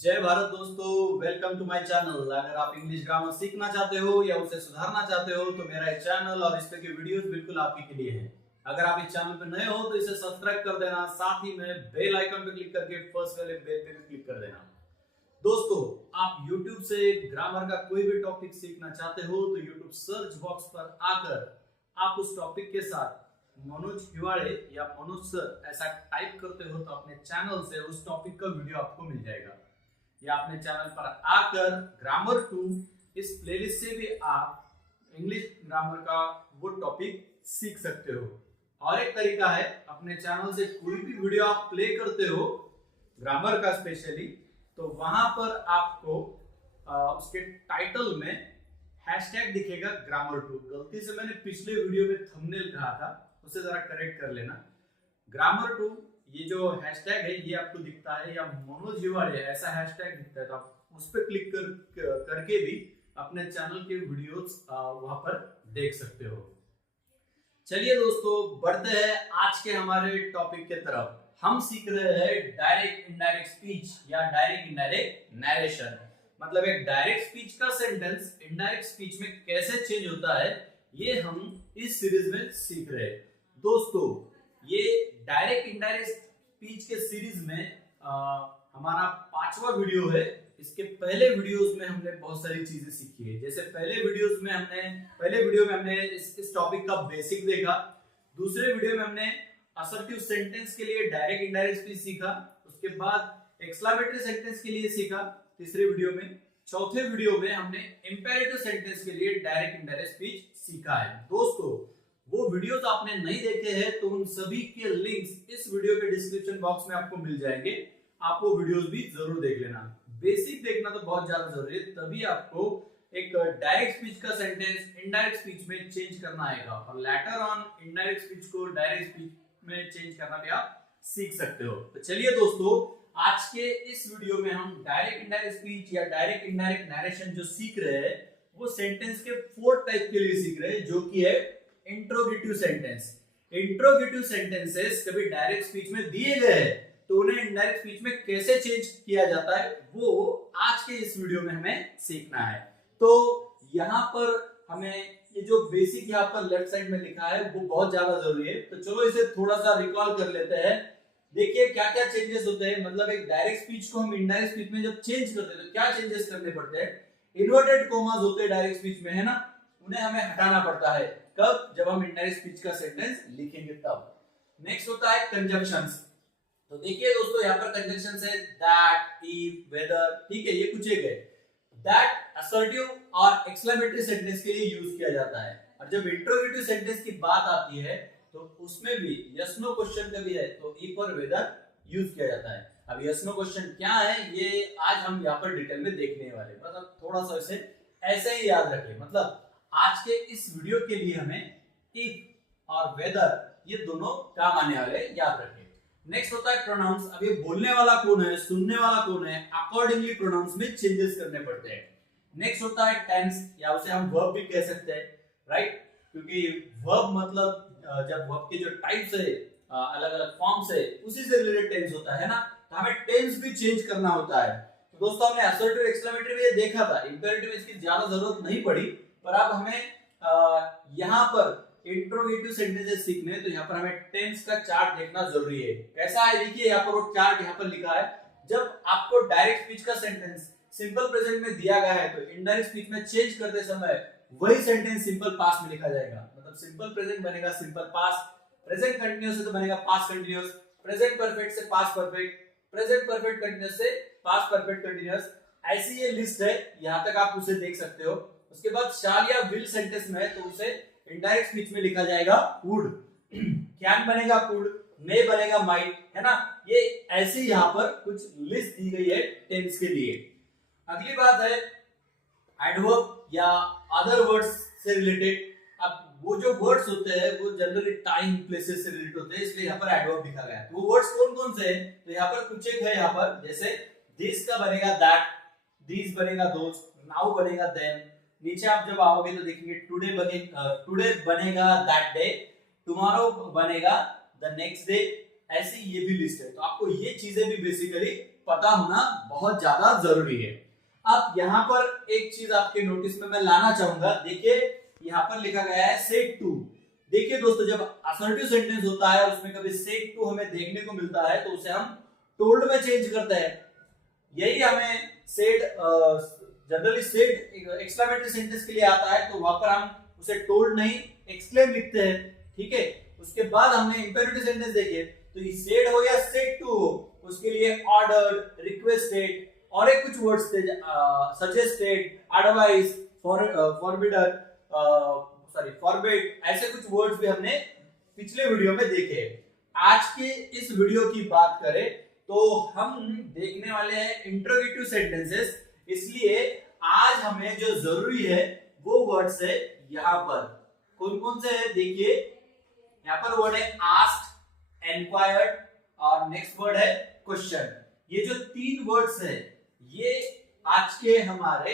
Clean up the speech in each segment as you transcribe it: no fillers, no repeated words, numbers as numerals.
जय भारत दोस्तों, welcome to my channel. अगर आप इंग्लिश ग्रामर सीखना चाहते हो या उसे सुधारना चाहते हो तो मेरा ये चैनल और इस पे की वीडियोस बिल्कुल आपके के लिए है। अगर आप इस चैनल पे नए हो तो इसे सब्सक्राइब कर देना, साथ ही में बेल आइकन पे क्लिक करके फर्स्ट वाले बेल पे भी क्लिक कर देना। दोस्तों, आप YouTube से ग्रामर का कोई भी टॉपिक सीखना चाहते हो तो YouTube सर्च बॉक्स पर आकर आप उस टॉपिक के साथ मनोज हिवाड़े या मनोज सर ऐसा टाइप करते हो तो अपने चैनल से उस टॉपिक का वीडियो आपको मिल जाएगा। या अपने चैनल पर आकर ग्रामर 2 इस प्लेलिस्ट से भी आप इंग्लिश ग्रामर का वो टॉपिक सीख सकते हो। और एक तरीका है, अपने चैनल से कोई भी वीडियो आप प्ले करते हो ग्रामर का स्पेशली, तो वहां पर आपको उसके टाइटल में हैशटैग दिखेगा ग्रामर 2। गलती से मैंने पिछले वीडियो में थंबनेल कहा था, उसे जरा करेक्ट कर लेना। ग्रामर 2 ये जो हैशटैग है ये आपको दिखता है, या मनोज हिवाड़े ऐसा हैशटैग दिखता है, तो आप उस पर क्लिक करके भी अपने चैनल के वीडियोस वहां पर देख सकते हो। चलिए दोस्तों, बढ़ते हैं आज के हमारे टॉपिक के तरफ। हम सीख रहे हैं डायरेक्ट इनडायरेक्ट स्पीच या डायरेक्ट इनडायरेक्ट नरेशन। मतलब एक डायरेक्ट स्पीच का सेंटेंस इनडायरेक्ट स्पीच में कैसे चेंज होता है, ये हम इस सीरीज में सीख रहे हैं। दोस्तों, ये डायरेक्ट इनडायरेक्ट स्पीच के सीरीज में हमारा 5वां वीडियो है। इसके पहले वीडियोस में हमने बहुत सारी चीजें सीखी है। जैसे पहले वीडियो में हमने इस टॉपिक का बेसिक देखा। दूसरे वीडियो में हमने असर्टिव सेंटेंस के लिए डायरेक्ट इनडायरेक्ट स्पीच सीखा। उसके बाद एक्सक्लेमेटरी सेंटेंस के लिए सीखा तीसरे वीडियो में। चौथे वीडियो में हमने इंपेरेटिव सेंटेंस के लिए डायरेक्ट इनडायरेक्ट स्पीच सीखा है। दोस्तों, वो वीडियोस आपने नहीं देखे हैं तो उन सभी के लिंक्स इस वीडियो के डिस्क्रिप्शन बॉक्स में आपको मिल जाएंगे। आप वो वीडियोस भी जरूर देख लेना। बेसिक देखना तो बहुत ज्यादा जरूरी है, तभी आपको एक डायरेक्ट स्पीच का सेंटेंस इनडायरेक्ट स्पीच में चेंज करना आएगा, और लेटर ऑन इनडायरेक्ट स्पीच को डायरेक्ट स्पीच में चेंज करना भी आप सीख सकते हो। तो चलिए दोस्तों, आज के इस वीडियो में हम डायरेक्ट इनडायरेक्ट स्पीच या डायरेक्ट इनडायरेक्ट नरेशन जो सीख रहे हैं वो सेंटेंस के 4 टाइप के लिए सीख रहे हैं, जो कि है इंट्रोगेटिव सेंटेंस। इंट्रोगेटिव सेंटेंसेस कभी डायरेक्ट स्पीच में दिए गए हैं तो उन्हें इनडायरेक्ट स्पीच में कैसे चेंज किया जाता है, वो आज के इस वीडियो में हमें सीखना है। तो यहाँ पर हमें ये जो बेसिक यहाँ पर लेफ्ट साइड में लिखा है वो बहुत ज्यादा जरूरी है। तो चलो इसे थोड़ा सा रिकॉल कर लेते हैं। देखिए क्या क्या चेंजेस होते हैं। मतलब एक डायरेक्ट स्पीच को हम इनडायरेक्ट स्पीच में जब चेंज करते हैं तो क्या चेंजेस करने पड़ते हैं। इन्वर्टेड कॉमास होते हैं डायरेक्ट स्पीच में, है ना, उन्हें हमें हटाना पड़ता है। कब? जब हम इनडायरेक्ट स्पीच का सेंटेंस लिखेंगे तब। नेक्स्ट होता है कंजंक्शंस। तो देखिए दोस्तों, यहाँ पर कंजंक्शंस है दैट, इफ, वेदर, ठीक है, ये कुछ एक है। दैट असर्टिव और एक्सक्लेमेटरी सेंटेंस के लिए यूज किया जाता है। और जब इंट्रोगेटिव सेंटेंस की बात आती है तो उसमें भी यस नो क्वेश्चन का भी है, तो इफ और वेदर यूज किया जाता है। अब यस नो क्वेश्चन क्या है ये आज हम यहाँ पर डिटेल में देखने वाले, मतलब थोड़ा सा इसे ऐसे ही याद रखें। मतलब आज के इस वीडियो के लिए हमें इफ और वेदर ये दोनों काम आने वाले, याद रखें। नेक्स्ट होता है प्रोनाउंस। अब ये बोलने वाला कौन है, सुनने वाला कौन है, अकॉर्डिंगली प्रोनाउंस में चेंजेस करने पड़ते हैं। नेक्स्ट होता है टेंस, या उसे हम वर्ब भी कह सकते हैं, राइट, क्योंकि वर्ब मतलब जब वर्ब के जो टाइप्स है, अलग अलग फॉर्म्स है, उसी से रिलेटेड टेंस होता है ना, तो हमें टेंस भी चेंज करना होता है। तो दोस्तों, हमने असर्टिव एक्सक्लेमेटरी में ये देखा था। इंपेरेटिव इसकी ज्यादा जरूरत नहीं पड़ी, पर अब हमें यहाँ पर इंट्रोगेटिव सेंटेंसेस सीखने, तो यहाँ पर हमें टेंस का चार्ट देखना जरूरी है। कैसा है देखिए, यहाँ पर वो चार्ट यहाँ पर लिखा है। जब आपको डायरेक्ट स्पीच का सेंटेंस सिंपल प्रेजेंट में दिया गया है तो इनडायरेक्ट स्पीच में चेंज करते समय वही सेंटेंस सिंपल पास्ट में लिखा जाएगा। मतलब सिंपल प्रेजेंट बनेगा सिंपल पास्ट, प्रेजेंट कंटिन्यूअस से तो बनेगा पास्ट कंटिन्यूअस, प्रेजेंट परफेक्ट से past perfect, present perfect continuous से पास्ट परफेक्ट कंटिन्यूअस। ऐसी ये लिस्ट है, यहाँ तक आप उसे देख सकते हो। उसके बाद शाल या विल सेंटेंस में है तो उसे इनडायरेक्ट स्पीच में लिखा जाएगा वुड, कैन बनेगा कुड, मे बनेगा माइट, है ना। ये ऐसे यहाँ पर कुछ लिस्ट दी गई है टेंस के लिए। अगली बात है एडवर्ब या अदर वर्ड्स से रिलेटेड। अब वो जो वर्ड्स होते हैं वो जनरली टाइम प्लेसेस से रिलेटेड होते हैं, इसलिए यहाँ पर एडवर्ब लिखा गया है। वो वर्ड्स कौन कौन से हैं, तो यहाँ पर कुछ एक है। यहाँ पर जैसे दिस का बनेगा दैट, दिस बनेगा दोज, नाउ बनेगा देन। नीचे आप जब आओगे तो देखेंगे टुडे बनेगा दैट डे, टुमारो बनेगा द नेक्स्ट डे। ऐसी ये भी लिस्ट है, तो आपको ये चीजें भी बेसिकली पता होना बहुत ज्यादा जरूरी है। अब यहाँ पर एक चीज आपके नोटिस में मैं लाना चाहूंगा, देखिए यहाँ पर लिखा गया है सेट टू। देखिए दोस्तों, जब असर्टिव सेंटेंस होता है उसमें कभी सेट टू हमें देखने को मिलता है तो उसे हम टोल्ड में चेंज करते हैं। यही हमें said generally said exclamatory sentence के लिए आता है तो वहां पर हम उसे टोल्ड नहीं एक्सक्लेम लिखते हैं, ठीक है। उसके बाद हमने इंपेरेटिव सेंटेंस देखे तो ये सेड हो या सेड टू हो उसके लिए ऑर्डर्ड, रिक्वेस्टेड और एक कुछ वर्ड्स थे, सजेस्टेड, एडवाइस, फॉरबिडन, फॉरबिड, ऐसे कुछ वर्ड्स भी हमने पिछले वीडियो में देखे। आज के इस वीडियो की बात करें तो हम देखने वाले हैं इंट्रोगेटिव सेंटेंसेस, इसलिए आज हमें जो जरूरी है वो वर्ड्स है यहाँ पर। कौन कौन से है देखिए, यहाँ पर वर्ड है आस्क्ड, एनक्वायर्ड और नेक्स्ट वर्ड है क्वेश्चन। ये जो तीन वर्ड्स है ये आज के हमारे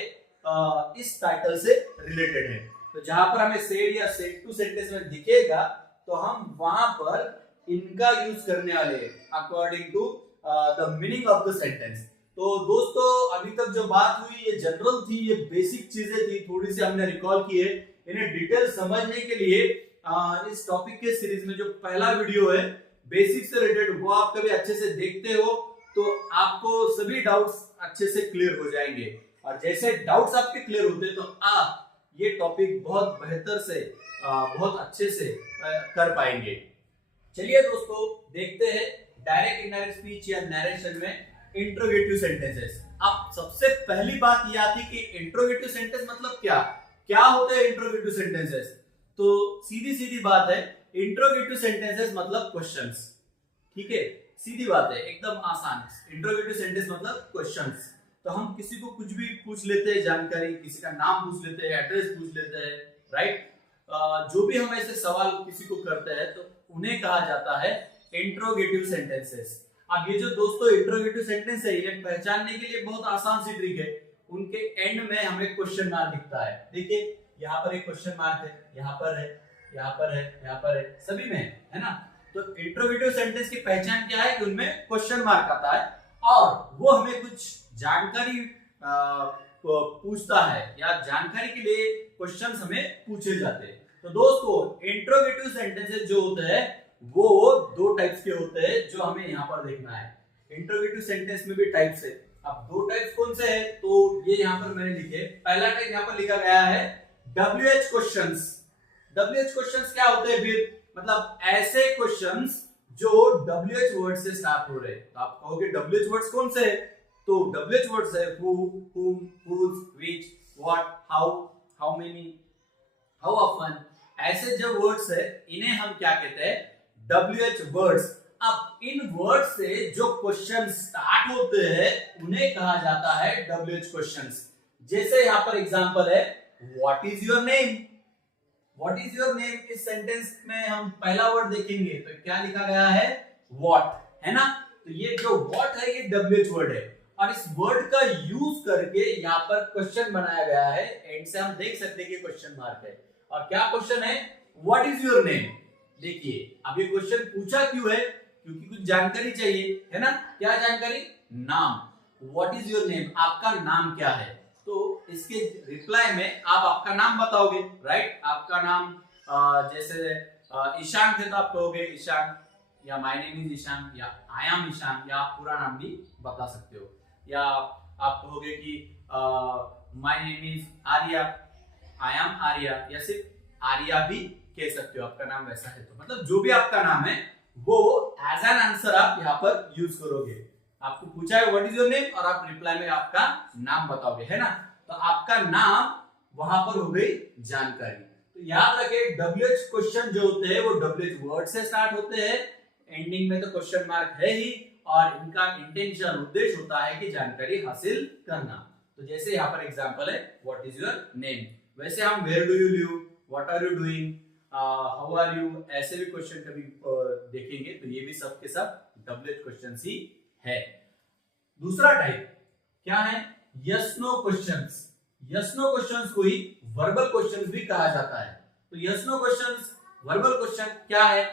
इस टाइटल से रिलेटेड है। तो जहां पर हमें सेड या सेड टू सेंटेंस में दिखेगा तो हम वहां पर इनका यूज करने वाले according to the meaning of the sentence. तो दोस्तों अभी तक जो बात हुई ये जनरल थी, ये बेसिक चीजें थी, थोड़ी सी हमने रिकॉल किए। इन्हें डिटेल समझने के लिए इस टॉपिक के सीरीज में जो पहला वीडियो है बेसिक से रिलेटेड वो आप कभी अच्छे से देखते हो तो आपको सभी डाउट्स अच्छे से क्लियर हो जाएंगे। और जैसे डाउट्स आपके क्लियर होते तो आप ये टॉपिक बहुत बेहतर से बहुत अच्छे से कर पाएंगे। चलिए दोस्तों देखते हैं डायरेक्ट इनडायरेक्ट स्पीच या नरेशन में इंट्रोगेटिव सेंटेंसेस। अब सबसे पहली बात यह आती कि इंट्रोगेटिव सेंटेंस मतलब क्या होते हैं इंट्रोगेटिव सेंटेंसेस। तो सीधी सीधी बात है, इंट्रोगेटिव सेंटेंसेस मतलब क्वेश्चंस, ठीक है, सीधी बात है, एकदम आसान। इंट्रोगेटिव सेंटेंस मतलब क्वेश्चंस। तो हम किसी को कुछ भी पूछ लेते हैं, जानकारी, किसी का नाम पूछ लेते हैं, एड्रेस पूछ लेते हैं, राइट। जो भी हम ऐसे सवाल किसी को करते हैं तो उन्हें कहा जाता है इंट्रोगेटिव सेंटेंसेस। अब ये जो दोस्तों इंट्रोगेटिव सेंटेंस है इन्हें पहचानने के लिए बहुत आसान सी ट्रिक है। उनके एंड में हमें क्वेश्चन मार्क दिखता है, देखिए यहाँ पर एक क्वेश्चन मार्क है, यहाँ पर है, यहाँ पर है, यहाँ पर है, सभी में है ना। तो इंट्रोगेटिव सेंटेंस की पहचान क्या है कि उनमें क्वेश्चन मार्क आता है और वो हमें कुछ जानकारी पूछता है या जानकारी के लिए क्वेश्चंस हमें पूछे जाते हैं। तो दोस्तों इंट्रोगेटिव सेंटेंसेस जो होते हैं वो दो टाइप्स के होते हैं जो हमें यहाँ पर देखना है। इंट्रोगेटिव सेंटेंस में भी टाइप्स है। अब दो टाइप्स कौन से हैं तो ये यहाँ पर मैंने लिखे। पहला टाइप यहाँ पर लिखा गया है WH क्वेश्चंस। WH क्वेश्चंस क्या होते हैं फिर, मतलब ऐसे क्वेश्चंस जो WH वर्ड से स्टार्ट हो रहे हैं। तो आप कहोगे WH वर्ड्स कौन से है, तो WH वर्ड्स है who, whom, whose, which, what, how, how many, how often। ऐसे जो वर्ड्स है इन्हें हम क्या कहते हैं, WH वर्ड्स। अब इन वर्ड से जो क्वेश्चन स्टार्ट होते हैं उन्हें कहा जाता है WH क्वेश्चंस। जैसे यहाँ पर एग्जांपल है what is your name. What is your name इस सेंटेंस में हम पहला वर्ड देखेंगे तो क्या लिखा गया है, व्हाट, है ना। तो ये जो व्हाट है ये WH वर्ड है और इस वर्ड का यूज करके यहाँ पर क्वेश्चन बनाया गया है। एंड से हम देख सकते हैं कि क्वेश्चन मार्क है और क्या क्वेश्चन है, व्हाट इज योर नेम। देखिए अब ये क्वेश्चन पूछा क्यों है, क्योंकि कुछ जानकारी चाहिए, है ना। क्या जानकारी, नाम। व्हाट इज योर नेम, आपका नाम क्या है। तो इसके रिप्लाई में आप आपका नाम बताओगे, राइट। आपका नाम जैसे ईशान है तो आप कहोगे ईशान या माय नेम इज ईशान या आई एम ईशान या आप पूरा नाम भी बता सकते हो। या आप कहोगे कि my name is Arya, I am Arya या सिर्फ आर्या भी कह सकते हो, आपका नाम वैसा है तो। मतलब जो भी आपका नाम है वो एज एन आंसर आप यहाँ पर यूज करोगे। आपको पूछा है व्हाट इज योर नेम और आप रिप्लाई में आपका नाम बताओगे, है ना। तो आपका नाम वहां पर हो गई जानकारी। तो याद रखें WH क्वेश्चन जो होते हैं वो WH वर्ड से स्टार्ट होते हैं, एंडिंग में तो क्वेश्चन मार्क है ही और इनका इंटेंशन उद्देश्य होता है कि जानकारी हासिल करना। तो जैसे यहाँ पर एग्जांपल है व्हाट इज योर नेम, वैसे हम where do you live, what are you doing, how are you, ऐसे भी क्वेश्चन कभी देखेंगे तो ये भी सब के सब WH क्वेश्चन ही है। दूसरा टाइप क्या है, yes no questions. Yes no questions को ही वर्बल क्वेश्चंस भी कहा जाता है। तो yes no questions, verbal question क्या है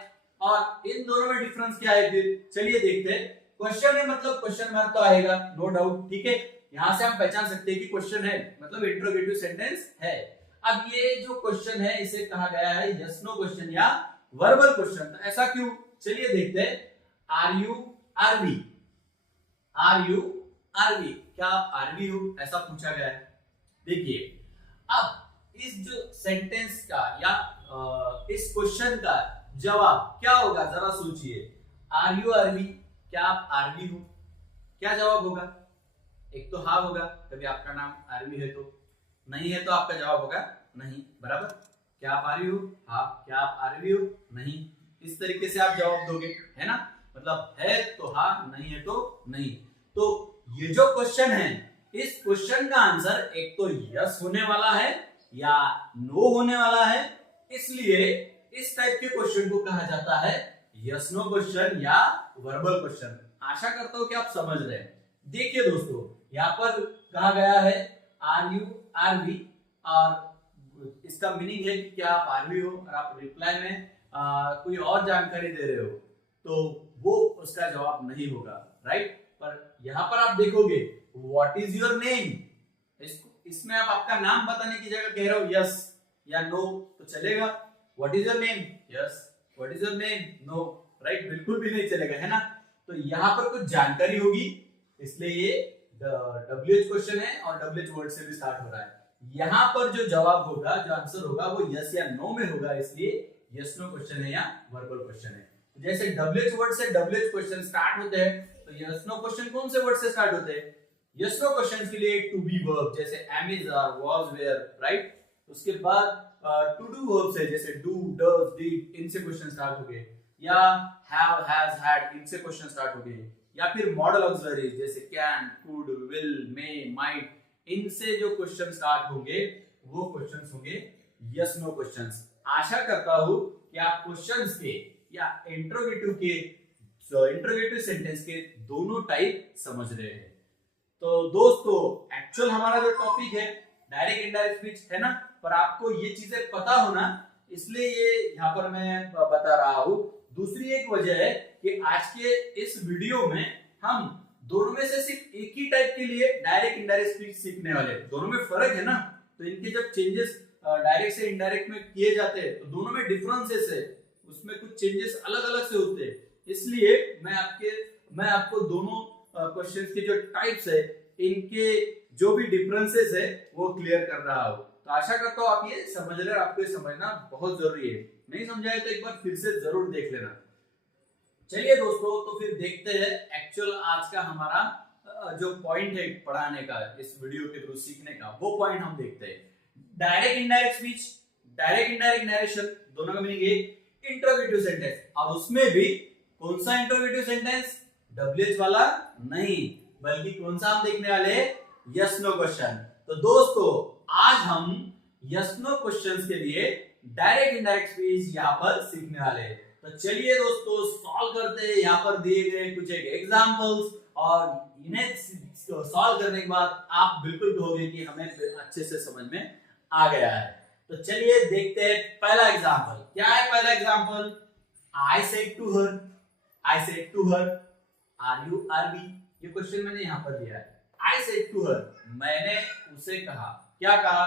और इन दोनों में डिफरेंस क्या है फिर चलिए देखते हैं। क्वेश्चन है मतलब क्वेश्चन मार्क तो आएगा, नो डाउट, ठीक है। यहां से हम पहचान सकते हैं कि क्वेश्चन है मतलब इंट्रोगेटिव सेंटेंस है। अब ये जो क्वेश्चन है इसे कहा गया है यस नो क्वेश्चन या वर्बल क्वेश्चन। तो ऐसा क्यों, चलिए देखते हैं। Are you RV, are you RV, क्या आप आरवी हो, ऐसा पूछा गया है। देखिए अब इस जो सेंटेंस का या इस क्वेश्चन का जवाब क्या होगा जरा सोचिए। आर यू आरवी, क्या आप आरवी हो, क्या जवाब होगा? एक तो हाँ होगा, कभी आपका नाम आरवी है तो, नहीं है तो आपका जवाब होगा नहीं, बराबर। क्या आप आरवी हो? हाँ। क्या आप आरवी हो? नहीं। इस तरीके से आप जवाब दोगे, है ना। मतलब है तो हाँ, नहीं है तो नहीं। तो ये जो क्वेश्चन है, इस क्वेश्चन का आंसर एक तो यस होने वाला है या नो होने वाला है, इसलिए इस टाइप के क्वेश्चन को कहा जाता है यस नो क्वेश्चन या वर्बल क्वेश्चन। आशा करता हूं कि आप समझ रहे हैं। देखिए दोस्तों, यहाँ पर कहा गया है आर यू आरवी, और इसका मीनिंग है कि क्या आप आरवी हो, और आप रिप्लाई में कोई और जानकारी दे रहे हो तो वो उसका जवाब नहीं होगा, राइट। पर यहाँ पर आप देखोगे व्हाट इज योर नेम, इसमें आप आपका नाम बताने की जगह कह रहे हो यस या नो तो चलेगा। What is your name, yes. What is your name, no, right, बिल्कुल भी नहीं चलेगा, है ना। तो यहाँ पर कुछ जानकारी होगी, इसलिए ये WH क्वेश्चन है और WH वर्ड से भी स्टार्ट हो रहा है। यहाँ पर जो जवाब होगा, जो आंसर होगा वो यस या नो में होगा, इसलिए यस नो क्वेश्चन है या वर्बल क्वेश्चन है। तो जैसे WH वर्ड से WH क्वेश्चन स्टार्ट होते हैं, तो यस नो क्वेश्चन कौन से वर्ड से स्टार्ट होते हैं? यस नो क्वेश्चन के लिए टू बी वर्ब, जैसे am is are was were, right. उसके बाद टू डू वर्ब से जैसे डू डज डिड, इनसे क्वेश्चन स्टार्ट हो गए, या हैव हैज हैड, इनसे क्वेश्चन स्टार्ट हो गए, या फिर मॉडल ऑक्सिलरीज जैसे can could will may might, इनसे जो क्वेश्चन स्टार्ट होंगे वो क्वेश्चंस होंगे यस नो क्वेश्चंस। आशा करता हूं कि आप क्वेश्चंस के या इंट्रोगेटिव सेंटेंस के दोनों टाइप समझ रहे हैं। तो दोस्तों एक्चुअल हमारा जो टॉपिक है डायरेक्ट इनडायरेक्ट स्पीच है ना, पर आपको ये चीजें पता होना, इसलिए ये यहाँ पर मैं बता रहा हूँ। दूसरी एक वजह है कि आज के इस वीडियो में हम दोनों में से सिर्फ एक ही टाइप के लिए डायरेक्ट इनडायरेक्ट स्पीच सीखने वाले हैं। दोनों में फर्क है ना, तो इनके जब चेंजेस डायरेक्ट से इनडायरेक्ट में किए जाते हैं तो दोनों में डिफरेंसेस है, उसमें कुछ चेंजेस अलग अलग से होते हैं। इसलिए मैं आपको दोनों क्वेश्चंस के जो टाइप्स है, इनके जो भी डिफरेंसेस है वो क्लियर कर रहा हूँ। तो आशा करता हूँ आप ये समझ रहे, आपको ये समझना बहुत जरूरी है। नहीं समझाए तो एक बार फिर से जरूर देख लेना। चलिए दोस्तों, तो फिर देखते हैं एक्चुअल आज का हमारा जो पॉइंट है पढ़ाने का, इस वीडियो के थ्रू सीखने का, वो पॉइंट हम देखते हैं। Direct indirect speech, direct indirect narration, दोनों का मीनिंग एक इंट्रोगेटिव सेंटेंस, और उसमें भी कौन सा इंट्रोगेटिव सेंटेंस? WH वाला नहीं, बल्कि कौन सा हम देखने वाले हैं? Yes no question. तो दोस्तों आज हम यस नो क्वेश्चंस के लिए डायरेक्ट इनडायरेक्ट स्पीच यहाँ पर सीखने वाले हैं। तो चलिए दोस्तों सॉल्व करते हैं यहाँ पर दिए गए कुछ एक एग्जांपल्स, और इन्हें सॉल्व करने के बाद आप बिल्कुल कहोगे कि हमें अच्छे से समझ में आ गया है। तो चलिए देखते हैं पहला एग्जांपल। क्या है पहला example? I said to her, I said to her are you RV, ये क्वेश्चन मैंने यहाँ पर दिया है। आई सेड टू हर, मैंने उसे कहा, क्या कहा?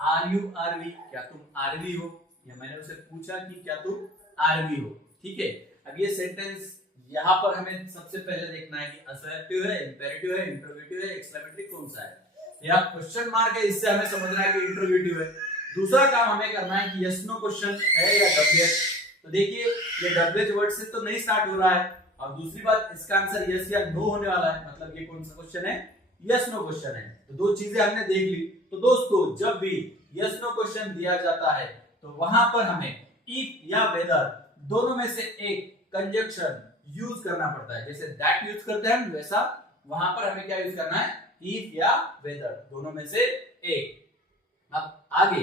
आर यू आरवी, क्या तुम आरवी हो, या मैंने उसे पूछा कि क्या तुम आरवी हो, ठीक है। अब ये सेंटेंस यहाँ पर हमें सबसे पहले देखना है कि असर्टिव है, इंपेरेटिव है, इंट्रोगेटिव है, एक्सक्लेमेटरी कौन सा है। यहाँ क्वेश्चन मार्क है, इससे हमें समझना है कि इंट्रोगेटिव है। दूसरा काम हमें करना है कि यस नो क्वेश्चन है या WH। तो देखिए ये WH वर्ड से तो नहीं स्टार्ट हो रहा है, और दूसरी बात इसका आंसर यस या नो होने वाला है, मतलब ये कौन सा क्वेश्चन है? यस नो क्वेश्चन है। तो दो चीजें हमने देख ली। तो दोस्तों जब भी यस नो क्वेश्चन दिया जाता है तो वहां पर हमें इफ या वेदर दोनों में से एक कंजक्शन यूज करना पड़ता है। जैसे दैट यूज करते हैं वैसा वहां पर हमें क्या यूज करना है? इफ या वेदर, दोनों में से एक। अब आगे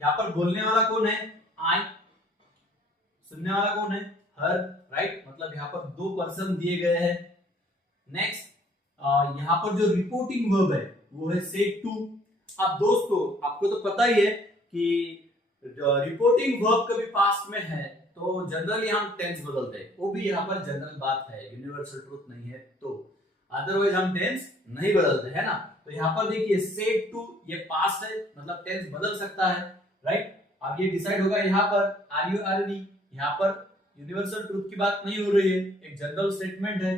यहाँ पर बोलने वाला कौन है? आई। सुनने वाला कौन है? हर, राइट। मतलब यहाँ पर दो पर्सन दिए गए हैं। नेक्स्ट यहाँ पर जो रिपोर्टिंग वर्ब है वो है सेड टू। अब दोस्तों आपको तो पता ही है कि रिपोर्टिंग वर्ब कभी पास्ट में है तो जनरली हम टेंस बदलते हैं, वो भी यहाँ पर जनरल बात है, यूनिवर्सल ट्रूथ नहीं है, तो अदरवाइज हम टेंस नहीं बदलते है ना। तो यहाँ पर देखिए सेड टू ये पास्ट है, मतलब टेंस बदल सकता है, राइट। अब ये डिसाइड होगा यहाँ पर आर यू आर वी, यहाँ पर यूनिवर्सल ट्रूथ की बात नहीं हो रही है, एक जनरल स्टेटमेंट है।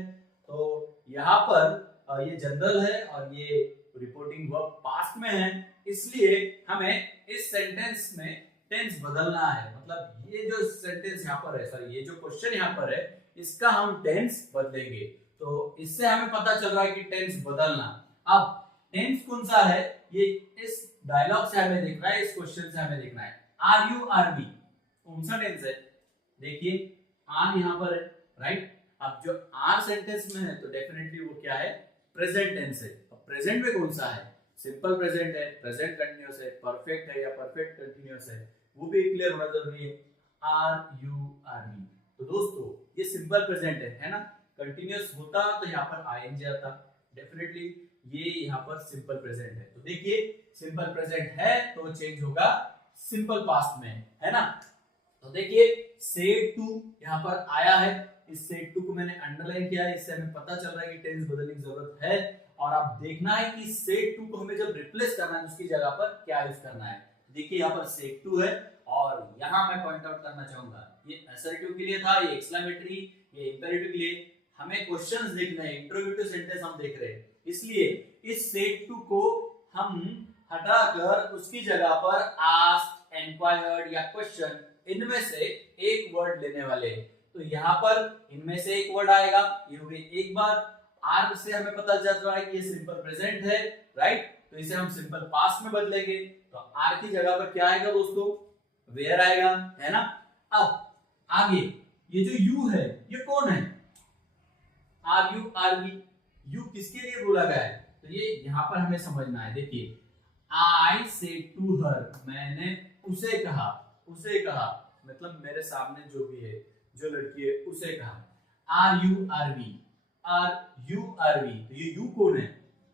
तो यहाँ पर ये जनरल है और ये रिपोर्टिंग वर्ब पास्ट में है, इसलिए हमें इस सेंटेंस में टेंस बदलना है। मतलब ये जो सेंटेंस यहाँ पर है, सॉरी ये जो क्वेश्चन यहाँ पर है, इसका हम टेंस बदलेंगे। तो इससे हमें पता चल रहा है कि टेंस बदलना। अब टेंस कौन सा है, ये इस डायलॉग से हमें देखना है, इस क्वेश्चन से हमें देखना है। आर यू आर वी कौन सा टेंस है, देखिए आर यहाँ पर है, राइट। अब जो आर सेंटेंस में है तो डेफिनेटली वो क्या है, प्रेजेंट टेंस है। अब प्रेजेंट में कौन सा है, सिंपल प्रेजेंट है, प्रेजेंट कंटीन्यूअस है, परफेक्ट है या परफेक्ट कंटीन्यूअस है, वो भी क्लियर होना जरूरी है। आर यू आर वी, तो दोस्तों ये सिंपल प्रेजेंट है ना, कंटीन्यूअस होता तो यहाँ पर आईएनजी आता, डेफिनेटली ये यहाँ पर सिंपल प्रेजेंट है। तो देखिए सिंपल प्रेजेंट है तो चेंज होगा सिंपल पास्ट में, है ना। तो देखिए सेड टू यहाँ पर आया है, इस सेड टू को मैंने अंडरलाइन किया है, इससे हमें पता चल रहा है कि टेंस बदलने की जरूरत है। और आप देखना है कि सेड टू को हमें जब रिप्लेस करना है उसकी जगह पर क्या यूज करना है। देखिए यहाँ पर सेड टू है और यहाँ मैं पॉइंट आउट करना चाहूंगा, ये असर्टिव के लिए था, ये एक्सक्लेमेटरी, ये इंपेरेटिव के लिए। हमें क्वेश्चंस देखना है, इंट्रोगेटिव सेंटेंस हम देख रहे हैं, इसलिए इस सेड टू को हम हटाकर उसकी जगह पर आस्क्ड, एनक्वायर्ड या क्वेश्चन, इनमें से एक वर्ड लेने वाले। तो यहाँ पर इनमें से एक वर्ड आएगा, ये हो गई एक बार। आर से हमें पता चल रहा है कि ये सिंपल प्रेजेंट है, राइट, तो इसे हम सिंपल पास्ट में बदलेंगे। तो आर की जगह पर क्या आएगा दोस्तों, वेयर आएगा, है ना। अब आगे ये जो यू है ये कौन है, are you RV, you किसके लिए बोला गया है, तो ये यहाँ पर हमें समझना है। देखिए आई सेड टू हर, मैंने उसे कहा, उसे कहा मतलब मेरे सामने जो भी है, जो लड़की है उसे कहा। Are you RV, are you RV, तो ये यू कौन है,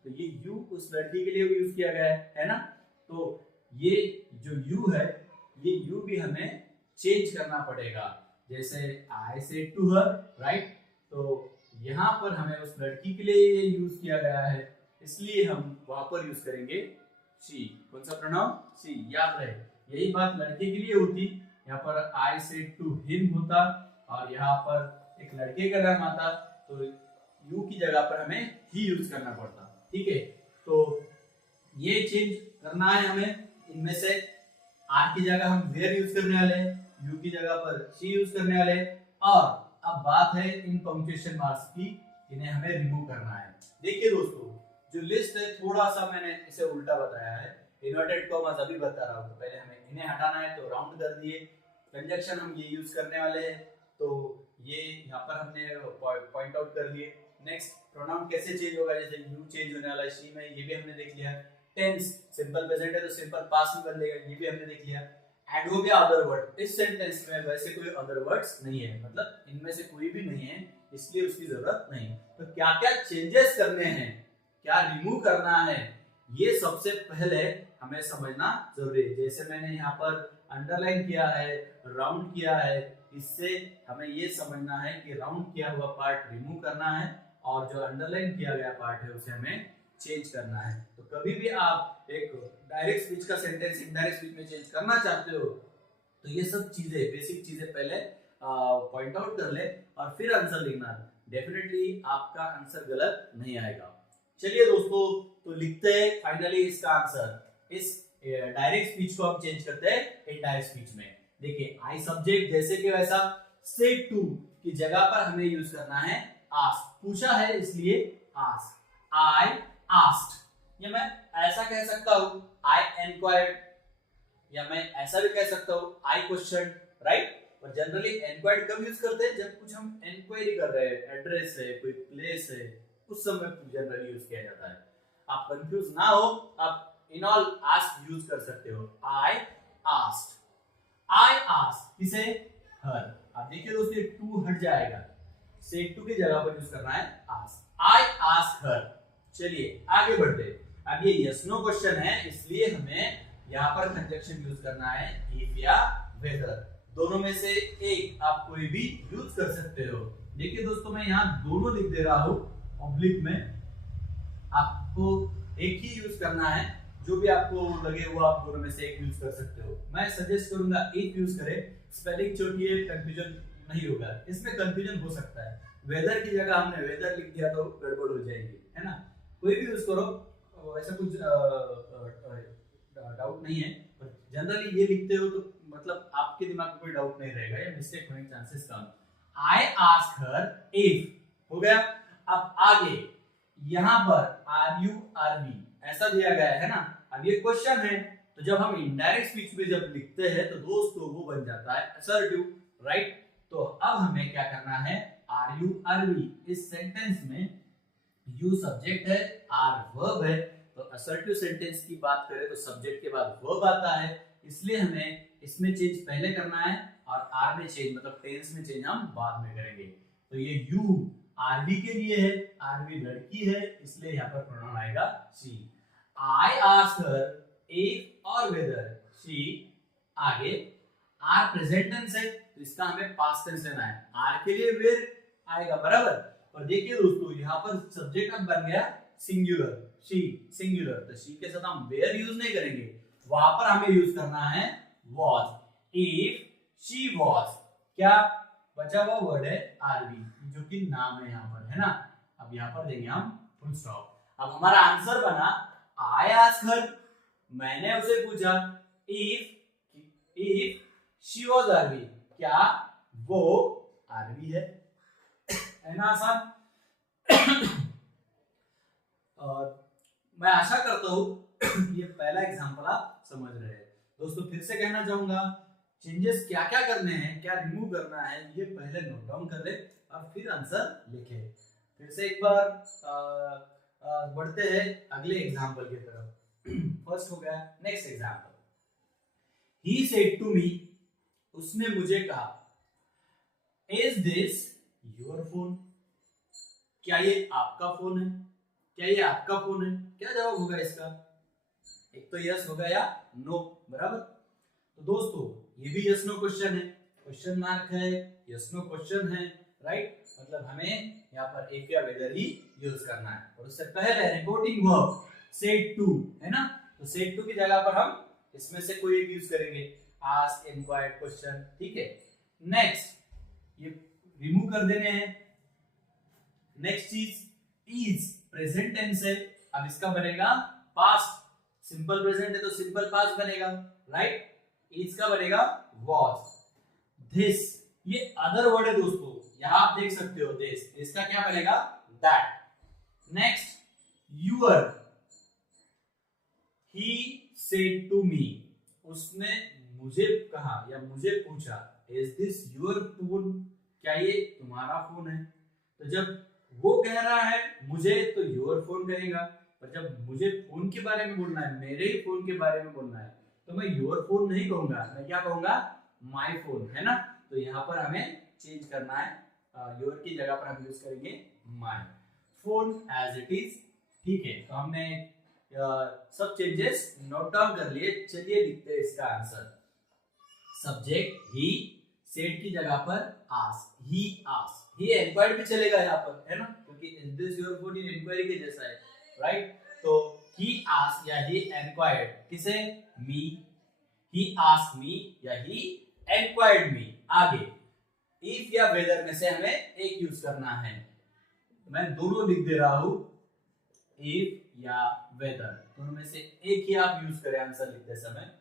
तो ये यू उस लड़की के लिए यूज किया गया है ना। तो ये जो यू है, ये यू भी हमें चेंज करना पड़ेगा, जैसे I said to her, right. तो यहाँ पर हमें उस लड़की के लिए ये यूज किया गया है, इसलिए हम वहां पर यूज करेंगे शी। कौन सा प्रोनाउन, शी, याद रहे। यही बात लड़के के लिए होती, यहाँ पर आई सेड टू हिम होता और यहाँ पर एक लड़के का नाम आता, तो यू की जगह पर हमें ही यूज करना पड़ता, ठीक है। तो ये चेंज करना है हमें, इनमें से आर की जगह हम वेयर यूज करने वाले, यू की जगह पर शी यूज करने वाले। और अब बात है इन पंक्चुएशन मार्क्स की, इन्हें हमें रिमूव करना है। देखिए दोस्तों जो लिस्ट है थोड़ा सा मैंने इसे उल्टा बताया है, इन्वर्टेड कॉमास अभी बता रहा हूँ, तो पहले हमें इन्हें हटाना है तो राउंड कर दिए। कंजक्शन हम ये यूज करने वाले हैं, तो ये यहाँ पर हमने पॉइंट आउट कर लिए। नेक्स्ट प्रोनाउन कैसे चेंज होगा, जैसे यू चेंज होने वाला है शी में, ये भी हमने देख लिया। टेंस सिंपल प्रेजेंट है तो सिंपल पास्ट में बदलेगा, ये भी हमने देख लिया। ऐड हो गया अदर वर्ड, इस सेंटेंस में वैसे कोई अदर वर्ड्स नहीं है, मतलब इनमें से कोई भी नहीं है, इसलिए उसकी जरूरत नहीं। तो क्या क्या चेंजेस करने हैं, क्या रिमूव करना है, ये सबसे पहले हमें समझना जरूरी है। जैसे मैंने यहाँ पर अंडरलाइन किया है, राउंड किया है, इससे हमें ये समझना है कि राउंड किया हुआ पार्ट रिमूव करना है और जो अंडरलाइन किया गया पार्ट है उसे हमें चेंज करना है। तो कभी भी आप एक डायरेक्ट स्पीच का सेंटेंस इनडायरेक्ट स्पीच में चेंज करना चाहते हो तो ये सब चीजें, बेसिक चीजें पहले पॉइंट आउट कर ले और फिर आंसर लिखना, डेफिनेटली आपका आंसर गलत नहीं आएगा। चलिए दोस्तों तो लिखते हैं फाइनली इसका आंसर। इस डायरेक्ट स्पीच को हम चेंज करते हैं इनडायरेक्ट स्पीच में। देखिए आई सब्जेक्ट जैसे कि वैसा, सेड टू की जगह पर हमें यूज करना है आस्क, पूछा है इसलिए आस्क, आई आस्क्ड, या मैं ऐसा कह सकता हूं आई एनक्वायर्ड, या मैं ऐसा भी कह सकता हूं आई क्वेश्चन, राइट। पर जनरली एनक्वायर्ड कब यूज करते हैं, जब कुछ हम इंक्वायरी कर रहे हैं, एड्रेस है, कोई प्लेस है, उस समय जनरली यूज किया जाता है। आप कंफ्यूज ना हो, आप इन ऑल आस्क यूज कर सकते हो। आई आस्क्ड, आई आस्क्ड किसे, हर। अब देखिए दोस्तों टू हट जाएगा, सेड टू की जगह पर यूज करना है आस्क, आई आस्क हर। चलिए आगे बढ़ते। अब ये यस नो क्वेश्चन है, इसलिए हमें यहाँ पर कंजक्शन यूज करना है इफ या वेदर। दोनों में से एक आप कोई भी यूज कर सकते हो। देखिए दोस्तों, मैं यहाँ दोनों लिख दे रहा हूँ ऑब्लिक में, आपको एक ही यूज करना है, जो भी आपको लगे वो आप दोनों में से एक यूज कर सकते हो। मैं सजेस्ट करूंगा एक यूज करें, स्पेलिंग छोटी है, कंफ्यूजन नहीं होगा। इसमें कंफ्यूजन हो सकता है, वेदर की जगह हमने वेदर लिख दिया तो गड़बड़ हो जाएगी, है ना। कोई भी यूज करो, ऐसा कुछ डाउट नहीं है, पर जनरली ये लिखते हो तो मतलब आपके दिमाग में कोई डाउट नहीं रहेगा या मिस्टेक होने के chances come. I ask her if हो गया। अब आगे यहाँ पर आर यू आर वी ऐसा दिया गया है ना। अब ये क्वेश्चन है, तो जब हम इनडायरेक्ट स्पीच में जब लिखते हैं तो दोस्तों वो बन जाता है असर्टिव, राइट। तो अब हमें क्या करना है, आर यू आर वी, इस सेंटेंस में यू सब्जेक्ट है, आर वर्ब है, तो असर्टिव सेंटेंस की बात करें तो सब्जेक्ट के बाद वर्ब आता है, इसलिए हमें इसमें चेंज पहले करना है और आर में चेंज मतलब टेंस में चेंज हम बाद में करेंगे। तो ये यू आरवी के लिए है, आरवी लड़की है, इसलिए यहाँ पर प्रोनाउन आएगा she. I asked her if और वेदर शी, आगे आर प्रेजेंट टेंस है तो इसका हमें पास्ट टेंस लेना है, आर के लिए वेर आएगा, बराबर। और देखिए दोस्तों, यहाँ पर सब्जेक्ट अब बन गया सिंगुलर, शी सिंगुलर, तो शी के साथ हम वेयर यूज नहीं करेंगे, वहां पर हमें यूज करना है was। इफ शी was, क्या बचा हुआ वर्ड है आरवी, जो कि नाम है यहाँ पर, है ना। अब यहाँ पर देंगे हम फुल स्टॉप। अब हमारा आंसर बना आई आस्क्ड हर, मैंने उसे पूछा, इफ शी वाज आरवी, क्या वो आरवी है ना, आसान। और मैं आशा करता हूं ये पहला एग्जांपल आप समझ रहे हैं। दोस्तों फिर से कहना चाहूंगा, चेंजेस क्या क्या करने हैं, क्या रिमूव करना है, ये पहले नोट डाउन कर ले और फिर आंसर लिखे। फिर से एक बार बढ़ते हैं अगले एग्जांपल की तरफ। फर्स्ट हो गया, next example, he said to me, उसने मुझे कहा, इज दिस योर फोन, क्या ये आपका फोन है, क्या ये आपका फोन है। क्या जवाब होगा इसका, एक तो यस होगा या नो, बराबर। तो दोस्तों ये भी यस नो क्वेश्चन है, क्वेश्चन मार्क है, यस नो क्वेश्चन है, राइट। मतलब हमें यहाँ पर इफ या वेदर ही यूज करना है। और उससे पहले रिपोर्टिंग वर्ब सेड टू है ना, तो सेड टू की जगह पर हम इसमें से कोई एक यूज करेंगे, आस्क, इंक्वायर, क्वेश्चन, ठीक है। नेक्स्ट ये रिमूव कर देने हैं। नेक्स्ट चीज, इज प्रेजेंट टेंस है, अब इसका बनेगा पास्ट, सिंपल प्रेजेंट है तो सिंपल पास्ट बनेगा, राइट। इज का बनेगा was। दिस ये अदर वर्ड है दोस्तों, यहां आप देख सकते हो दिस, इसका क्या बनेगा that. Next your, he said to me, उसने मुझे कहा या मुझे पूछा, इज दिस योर फोन, क्या ये तुम्हारा फोन है। तो जब वो कह रहा है मुझे तो योर फोन कहेगा, पर जब मुझे फोन के बारे में बोलना है, मेरे ही फोन के बारे में बोलना है, तो मैं योर फोन नहीं कहूंगा, मैं क्या कहूंगा माय फोन, है ना। तो यहाँ पर हमें चेंज करना है, योर की जगह पर हम यूज करेंगे my phone as it is, ठीक है। तो हमने सब चेंजेस नोट डाउन कर लिए, चलिए लिखते हैं इसका आंसर। सब्जेक्ट ही, सेड की जगह पर आस्क, ही आस्क, ही एनक्वायर्ड भी चलेगा यहाँ पर, है ना, क्योंकि इज दिस योर फोन ये इंक्वायरी के जैसा है, राइट। तो he asked या he enquired, किसे, me, he asked me या he enquired me। आगे if या whether में से हमें एक यूज करना है, मैं दोनों लिख दे रहा हूं, if या whether, दोनों में से एक ही आप यूज करें आंसर लिखते समय,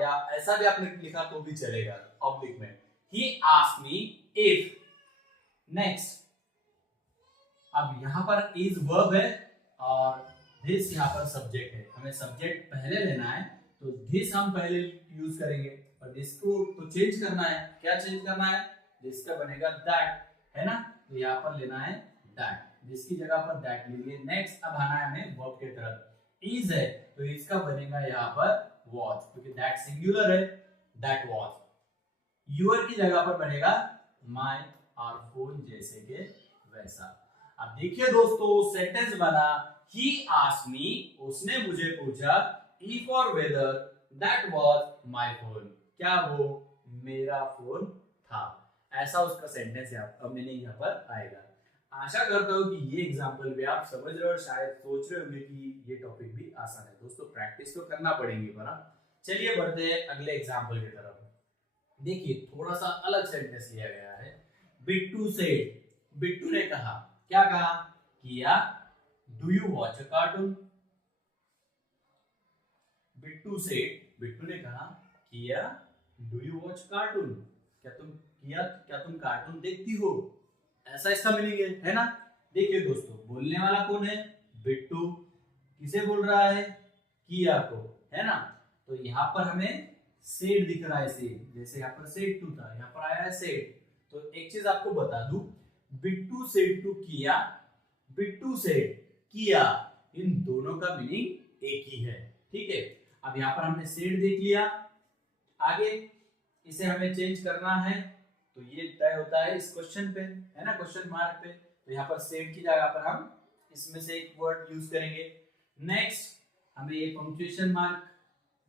या ऐसा भी आपने लिखा तो भी चलेगा ऑब्लिक में। he asked me if। Next, अब यहां पर is verb है और this यहाँ पर सब्जेक्ट है, हमें सब्जेक्ट पहले लेना है, तो this हम पहले यूज करेंगे, और this को तो चेंज करना है, क्या चेंज करना है, this का बनेगा that, है ना। तो यहाँ पर लेना है that, this की जगह पर that लीजिए। नेक्स्ट अब आना है हमें वर्ब की तरफ, is है तो इसका बनेगा यहाँ पर was, क्योंकि that सिंगुलर है, that was। your की जगह पर बनेगा my और phone जैसे के वैसा। अब देखिए दोस्तों सेंटेंस बना, he asked me, उसने मुझे पूछा, if और whether that was my phone, क्या वो मेरा फोन था। ऐसा उसका सेंटेंस मीनिंग यहाँ पर आएगा। आशा करता हूँ कि ये एग्जाम्पल भी आप समझ रहे हो और शायद सोच रहे होंगे कि ये टॉपिक भी आसान है। दोस्तों प्रैक्टिस तो करना पड़ेगी पर। चलिए बढ़ते हैं अगले एग्जाम्पल की तरफ। देखिए थोड़ा सा अलग सेंटेंस लिया गया है। बिट्टू सेड, बिट्टू ने कहा, क्या कहा? किया, do you watch a cartoon? Bittu said, Bittu ने कहा, किया, डू यू वॉच कार्टून? क्या तुम कार्टून देखती हो? ऐसा इसका मीनिंग है ना। देखिए दोस्तों, बोलने वाला कौन है? बिट्टू। किसे बोल रहा है? किया को, है ना। तो यहाँ पर हमें सेड दिख रहा है, सेड, जैसे यहाँ पर सेड टू था, यहाँ पर आया है सेड। तो एक चीज आपको बता दूं, बिट्टू सेड टू किया, बिट्टू सेड किया, इन दोनों का मीनिंग एक ही है। ठीक है, अब यहाँ पर हमने सेड देख लिया। आगे इसे हमें चेंज करना है तो ये तय होता है इस क्वेश्चन पे, है ना, क्वेश्चन मार्क पे। तो यहाँ पर सेड की जगह पर हम इसमें से एक वर्ड यूज करेंगे। नेक्स्ट हमें ये पंक्चुएशन मार्क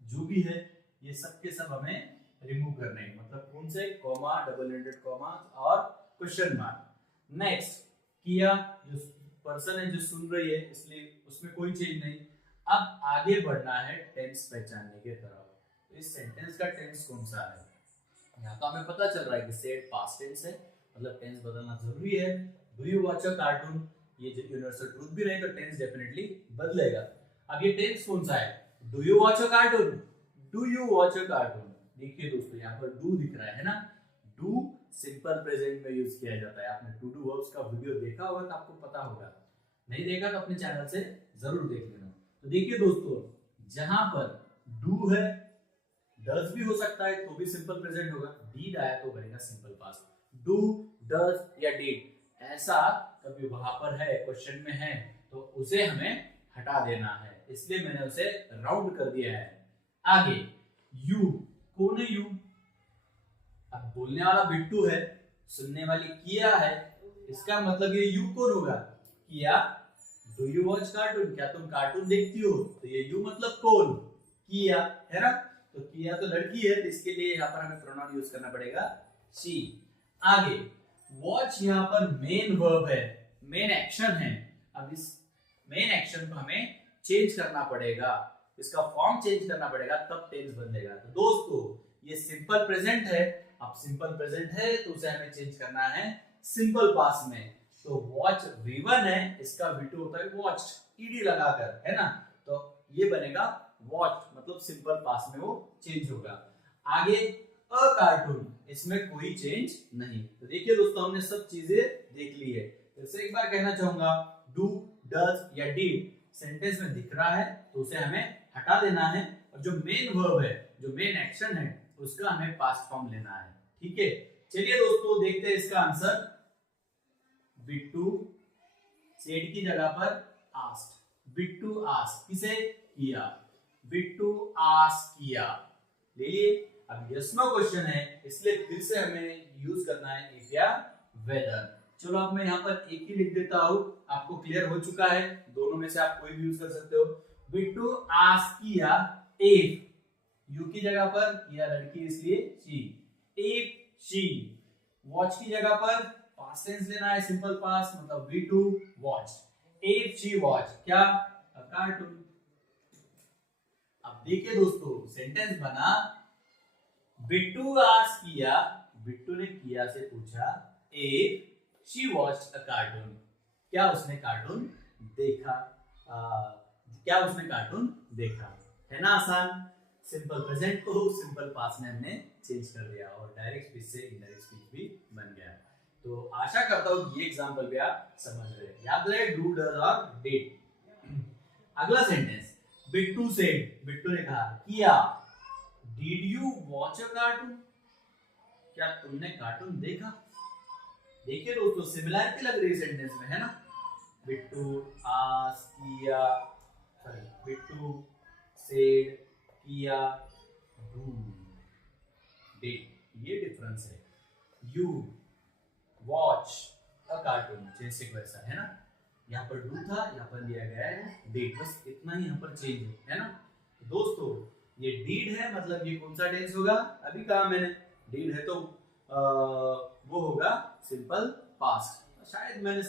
जो भी है ये सब के सब हमें रिमूव करने हैं, मतलब कौन से? कॉमा, डबल एंडेड कॉमा और क्वेश्चन मार्क। नेक्स्ट किया, जो पर्सन है जो सुन रही है, इसलिए उसमें कोई चेंज नहीं। अब आगे बढ़ना है टेंस पहचानने की तरफ। इस सेंटेंस का टेंस कौन सा है? यहाँ तो हमें पता चल रहा है कि सेड पास्ट टेंस है, मतलब टेंस बदलना जरूरी है। Do you watch a cartoon, ये यूनिवर्सल ट्रूथ भी नहीं तो टेंस डेफिनेटली बदलेगा। अब ये टेंस कौन सा है? Do you watch a cartoon, do you watch a cartoon. देखिए दोस्तों, यहाँ पर डू दिख रहा है ना। डू सिंपल प्रेजेंट में यूज किया जाता है। आपने टू डू वर्ब्स का वीडियो देखा होगा तो आपको पता होगा, नहीं देखा तो अपने चैनल से जरूर देख लेना। तो देखिए दोस्तों, जहां पर डू है, डज भी हो सकता है तो भी सिंपल प्रेजेंट होगा, डीड आया तो बनेगा सिंपल पास्ट। डू, डज या डिड, ऐसा कभी वहां पर है, क्वेश्चन में है, तो उसे हमें हटा देना है, इसलिए मैंने उसे राउंड कर दिया है। आगे यू, कौन है यू? अब बोलने वाला बिट्टू है, सुनने वाली किया है, इसका मतलब ये यू कौन होगा? किया। डू यू वॉच कार्टून, क्या तुम कार्टून देखती हो? तो ये यू मतलब कौन? किया, है ना। तो किया तो लड़की है, तो इसके लिए यहाँ पर हमें प्रोनाउन यूज करना पड़ेगा शी। आगे वॉच यहाँ पर मेन वर्ब है, मेन एक्शन है। अब इस मेन एक्शन को हमें चेंज करना पड़ेगा, इसका फॉर्म चेंज करना पड़ेगा, तब टेंस बदलेगा। तो दोस्तों ये सिंपल प्रेजेंट है, अब सिंपल प्रेजेंट है तो उसे हमें चेंज करना है सिंपल पास्ट में। तो वॉच V1 है, इसका V2 होता है वॉच्ड, ईडी लगाकर, है ना। तो ये बनेगा वॉच, मतलब सिंपल पास्ट में वो चेंज होगा। आगे अ कार्टून, इसमें कोई चेंज नहीं। तो देखिए दोस्तों, हमने सब चीजें देख ली है। तो एक बार कहना चाहूंगा, डू, डज या डिड सेंटेंस में दिख रहा है तो उसे हमें हटा देना है, और जो मेन वर्ब है, जो मेन एक्शन है, उसका हमें पास्ट फॉर्म लेना है। ठीक है, चलिए दोस्तों देखते हैं इसका आंसर। बिट्टू सेड की जगह पर आस्क्ड, बिट्टू आस्क्ड, किसे? किया। बिट्टू आस्क्ड किया, ले लिए। अब यस नो क्वेश्चन है, इसलिए फिर से हमें यूज करना है इफ या वेदर। चलो अब मैं यहाँ पर एक ही लिख देता हूँ, आपको क्लियर हो चुका है। दोनों में से आप कोई भी यूज कर सकते हो। बिट्टू आस्क्ड किया इफ, यू की जगह पर, किया लड़की इसलिए शी, इफ शी। वॉच की जगह पर पास्ट टेंस लेना है, सिंपल पास्ट, मतलब V2 watch. If she watch, क्या? अ कार्टून। अब देखिए दोस्तों, सेंटेंस बना, बिट्टू आस्क्ड किया, बिट्टू ने किया से पूछा, if she watched a cartoon, क्या उसने कार्टून देखा? क्या उसने कार्टून देखा? है ना आसान। सिंपल प्रेजेंट को सिंपल पास्ट में हमने चेंज कर दिया और डायरेक्ट स्पीच से इनडायरेक्ट स्पीच भी बन गया। तो आशा करता हूँ ये एग्जांपल भी आप समझ रहे हैं, याद रहे डू, डज और डिड। अगला सेंटेंस, बिट्टू सेड, बिट्टू ने कहा, किया। Did you watch a cartoon, क्या तुमने कार्टून देखा? देखिए दोस्तों, सिमिलरिटी लग रही है सेंटेंस में, है ना। बिट्टू आस्क्ड किया, सॉरी, बिट्टू सेड किया, डू डिड, ये डिफरेंस है। यू वॉच अ कार्टून, जैसे वैसा, है ना। यहाँ पर डू था, यहाँ पर दिया गया है डिड, बस इतना ही यहाँ पर चेंज है ना। तो दोस्तों ये डिड है, मतलब ये कौन सा टेंस होगा? अभी कहा मैंने डिड है तो वो होगा सिंपल पास्ट। शायद मैंने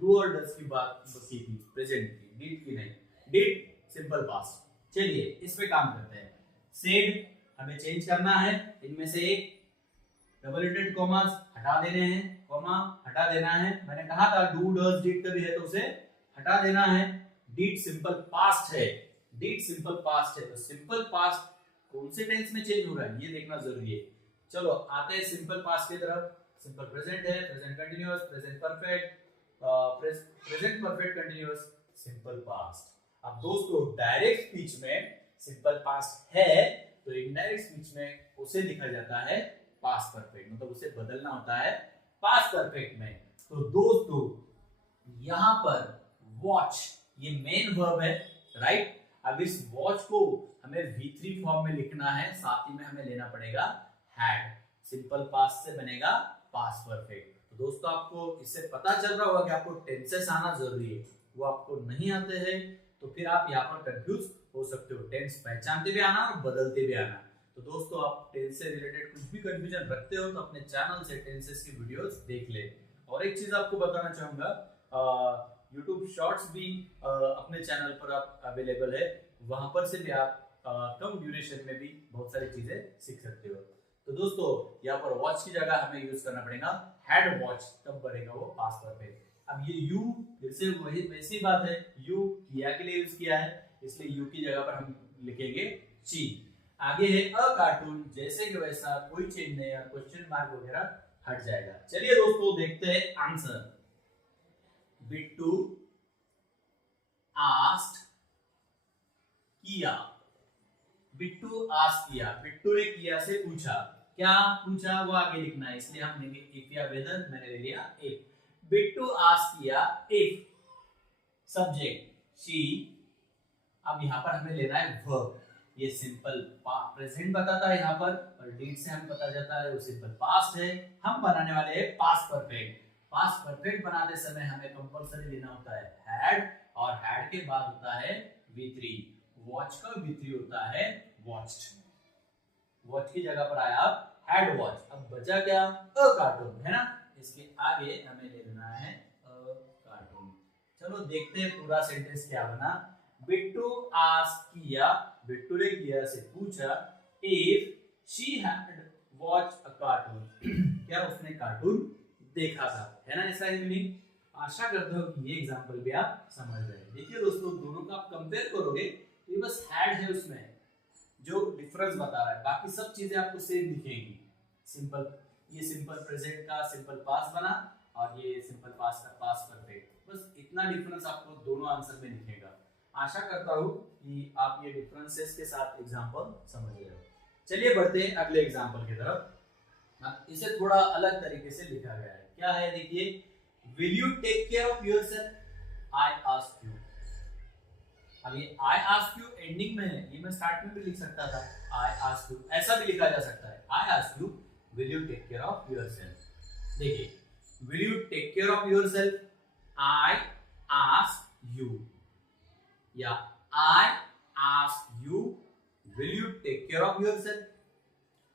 डू और डज की बात की थी, प्रेजेंट की, डिड की नहीं। Did simple past. चलिए इस पे काम करते हैं। सेड हमें चेंज करना है, इनमें से एक डबल इंटेड कॉमास हटा देने हैं, कॉमा हटा देना है। मैंने कहा था डू डज डिड कभी है तो उसे हटा देना है। डिड सिंपल पास्ट है, डिड सिंपल पास्ट है, तो सिंपल पास्ट कौन से टेंस में चेंज हो रहा है ये देखना जरूरी है। चलो आते हैं सिंपल पास्ट की तरफ। सिंपल प्रेजेंट है, present continuous, present perfect, present perfect continuous, simple past. अब दोस्तों डायरेक्ट स्पीच में सिंपल पास्ट है तो इनडायरेक्ट स्पीच में उसे लिखा जाता है पास्ट परफेक्ट, मतलब उसे बदलना होता है पास्ट परफेक्ट में। तो दोस्तों यहां पर वॉच ये मेन वर्ब है, राइट। अब इस वॉच को हमें V3 फॉर्म में लिखना है, साथ ही में हमें लेना पड़ेगा हैड। सिंपल पास्ट से बनेगा पास्ट परफेक्ट। तो दोस्तों आपको इससे पता चल रहा होगा कि आपको टेंसेस आना जरूरी है, वो आपको नहीं आते हैं तो फिर आप यहाँ पर कंफ्यूज हो सकते हो। टेंस पहचानते भी आना और बदलते भी आना। तो दोस्तों आप टेंस से रिलेटेड कुछ भी कंफ्यूजन रखते हो तो अपने चैनल से टेंसेस की वीडियोस देख ले। और एक चीज आपको बताना चाहूंगा, YouTube शॉर्ट्स भी अपने चैनल पर आप अवेलेबल है, वहां पर से भी आप कम ड्यूरेशन में भी बहुत सारी चीजें सीख सकते हो। तो दोस्तों यहाँ पर वॉच की जगह हमें यूज करना पड़ेगा हैड वॉच, तब बनेगा वो पास्ट परफेक्ट। अब ये यू फिर से वही वैसी बात है, यू किया के लिए यूज किया है, इसलिए यू की जगह पर हम लिखेंगे ची। आगे है अ कार्टून, जैसे कि वैसा, कोई चेंज नहीं है, क्वेश्चन मार्क वगैरह हट जाएगा। चलिए दोस्तों देखते हैं आंसर। बिट्टू आस्क्ड किया, बिट्टू आस्क किया, बिट्टू ने किया से पूछा, क्या पूछा वो आगे लिखना है, इसलिए हम लेंगे इफ या वेदर, मैंने ले लिया इफ। बिट्टू आस्क किया इफ, सब्जेक्ट शी। अब यहाँ पर हमें लेना है वर्ब, ये सिंपल प्रेजेंट बताता है यहाँ पर, और डिड से हमें पता जाता है वो सिंपल पास्ट है। हम बनाने वाले हैं पास्ट परफेक्ट। पास्ट परफेक्ट बनाते समय हमें कंपलसरी लेना होता है हैड, और हैड के बाद होता है V3। वॉच का V3 होता है वॉच्ड। वॉच की जगह पर आया हैड वॉच। अब बचा क्या, अ कार्टून है ना, इसके आगे हमें ले लेना है अ कार्टून। चलो देखते हैं पूरा सेंटेंस क्या बना। बिट्टू आस्क किया, बिट्टू ने किया से पूछा, if she had watch a cartoon, क्या उसने कार्टून देखा था, है ना, ऐसा ही मीनिंग। आशा करता हूँ कि ये एग्जांपल भी आप समझ रहे हैं। देखिए दोस्तों दोनों का आप कंपेयर करोगे तो ये बस हैड है उसमें जो डिफरेंस बता रहा है, बाकी सब चीजें आपको सेम दिखेंगी। सिंपल, ये सिंपल प्रेजेंट का सिंपल पास्ट बना और ये सिंपल पास्ट का पास्ट परफेक्ट, बस इतना डिफरेंस आपको दोनों आंसर में दिखेगा। आशा करता हूँ कि आप ये डिफरेंसेस के साथ एग्जांपल समझ रहे हो। चलिए बढ़ते हैं अगले एग्जांपल की तरफ। इसे थोड़ा अलग तरीके से लिखा गया है, क्या है देखिए, will you take care of yourself, I ask you. अब ये आई आस्क यू एंडिंग में है, ये मैं स्टार्ट में भी लिख सकता था, आई आस्क यू, ऐसा भी लिखा जा सकता है, I ask you will you take care of yourself. देखिए will you take care of yourself, I ask you, या I ask you will you take care of yourself.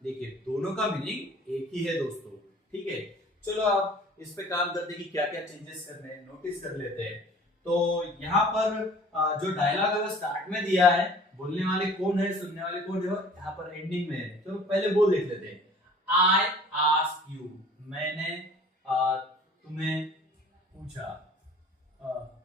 देखिए दोनों का मीनिंग एक ही है दोस्तों, ठीक है। चलो अब इस पे काम करते हैं कि क्या क्या चेंजेस करने हैं, नोटिस कर लेते हैं। तो यहाँ पर जो डायलॉग है वो स्टार्ट में दिया है, बोलने वाले कौन है, सुनने वाले कौन है, यहाँ पर एंडिंग में है। तो पहले वो देख लेते हैं। आई आस्क यू, मैंने तुम्हें पूछा,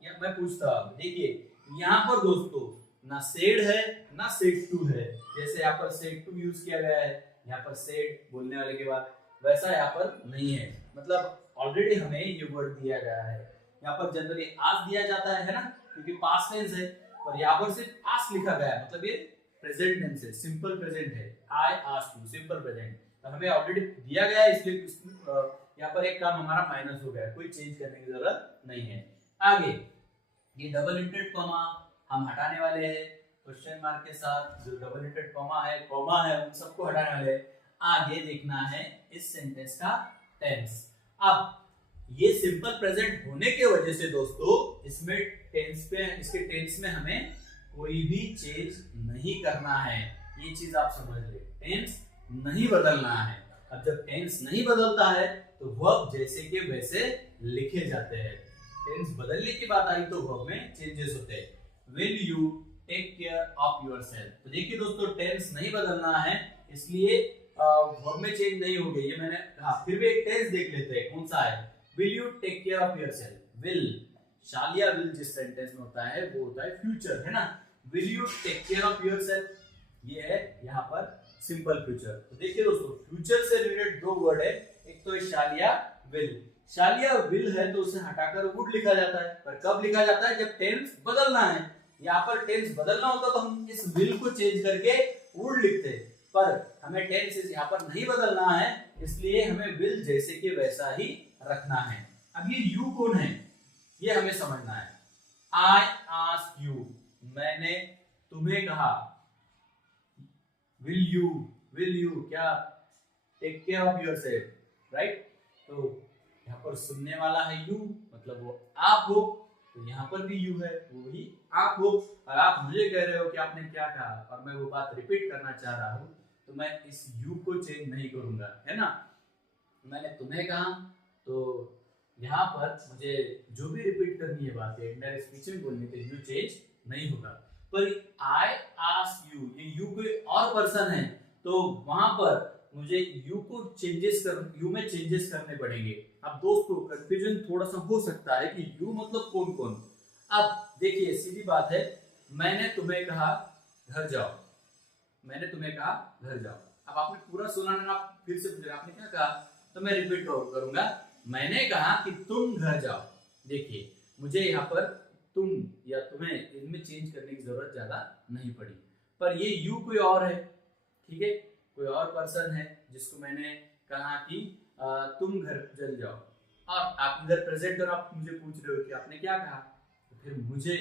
या मैं पूछता। देखिए यहाँ पर दोस्तों ना सेड है ना सेड टू है, जैसे यहाँ पर सेड टू यूज किया गया है, यहाँ पर सेड बोलने वाले के बाद, वैसा यहाँ पर नहीं है। मतलब ऑलरेडी हमें ये वर्ड दिया गया है। यहाँ पर जनरली आस्क दिया जाता है ना, क्योंकि पास्ट टेंस है, पर यहाँ पर सिर्फ आस्क लिखा गया है, मतलब ये प्रेजेंट टेंस है, सिंपल प्रेजेंट है। I ask you simple present, तो हमें ऑलरेडी दिया गया है, इसलिए यहाँ पर एक काम हमारा माइनस हो गया, कोई चेंज करने की जरूरत नहीं है। आगे ये डबल इंटेड कॉमा हम हटाने वाले हैं, क्वेश्चन मार्क के साथ जो डबल इंटेड कॉमा है उन सबको हटाने वाले हैं। आगे देखना है इस सेंटेंस का टेंस। अब ये सिंपल प्रेजेंट होने के वजह से दोस्तों इसमें टेंस पे, इसके टेंस में हमें कोई भी चेंज नहीं करना है, ये चीज आप समझ ले, टेंस नहीं बदलना है। अब जब टेंस नहीं बदलता है तो वर्ब जैसे के वैसे लिखे जाते हैं। टेंस बदलने की बात आई तो वर्ब में चेंजेस होते हैं। Will you take care of yourself. तो देखिए दोस्तों, टेंस नहीं बदलना है, इसलिए वर्ब में चेंज नहीं हो गई, ये मैंने कहा। फिर भी एक टेंस देख लेते हैं, कौन सा है? Will you take care of yourself. Will, shall या विल जिस सेंटेंस में होता है वो होता है फ्यूचर, है ना। Will you take care of yourself, ये है यहाँ पर सिंपल फ्यूचर। तो देखिए दोस्तों, फ्यूचर से रिलेटेड दो वर्ड है, एक तो है शाल या विल। शाल या विल है तो उसे हटाकर वुड लिखा जाता है, पर कब लिखा जाता है? जब टेंस बदलना है। यहाँ पर टेंस बदलना होता तो हम इस विल को चेंज करके वुड लिखते, पर हमें टेंस यहाँ पर नहीं बदलना है, इसलिए हमें विल जैसे कि वैसा ही रखना है। अब ये यू कौन है, ये हमें समझना है। आई आस्क यू, मैंने तुम्हें कहा। विल यू क्या? Take care of yourself, right. तो यहाँ पर सुनने वाला है यू, मतलब वो आप हो, तो यहाँ पर भी यू है, वो भी आप हो। और आप मुझे कह रहे हो कि आपने क्या कहा, और मैं वो बात रिपीट करना चाह रहा हूँ, तो मैं इस यू को चेंज नहीं करूंगा, है ना। मैंने तुम्हें कहा, तो यहाँ पर मुझे जो भी रिपीट करनी है बातें इंडायरेक्ट स्पीच में बोलनी, तो यू चेंज नहीं होगा। पर आई आस्क यू, ये यू कोई और पर्सन है, तो वहां पर मुझे यू में चेंजेस करने पड़ेंगे। अब दोस्तों, कंफ्यूजन थोड़ा सा हो सकता है कि यू मतलब कौन कौन। अब देखिए, सीधी बात है, मैंने तुम्हें कहा घर जाओ, मैंने तुम्हें कहा घर जाओ। अब आपने पूरा सुना ना, आप फिर से पूछ रहे आपने क्या कहा, तो मैं रिपीट करूंगा। मैंने कहा कि तुम घर जाओ। देखिए, मुझे यहाँ पर तुम या तुम्हें इनमें चेंज करने की जरूरत ज्यादा नहीं पड़ी, पर ये यू कोई और है, ठीक है, कोई और पर्सन है जिसको मैंने कहा कि तुम घर चल जाओ, और आप इधर प्रेजेंट और आप मुझे पूछ रहे हो कि आपने क्या कहा। तो फिर मुझे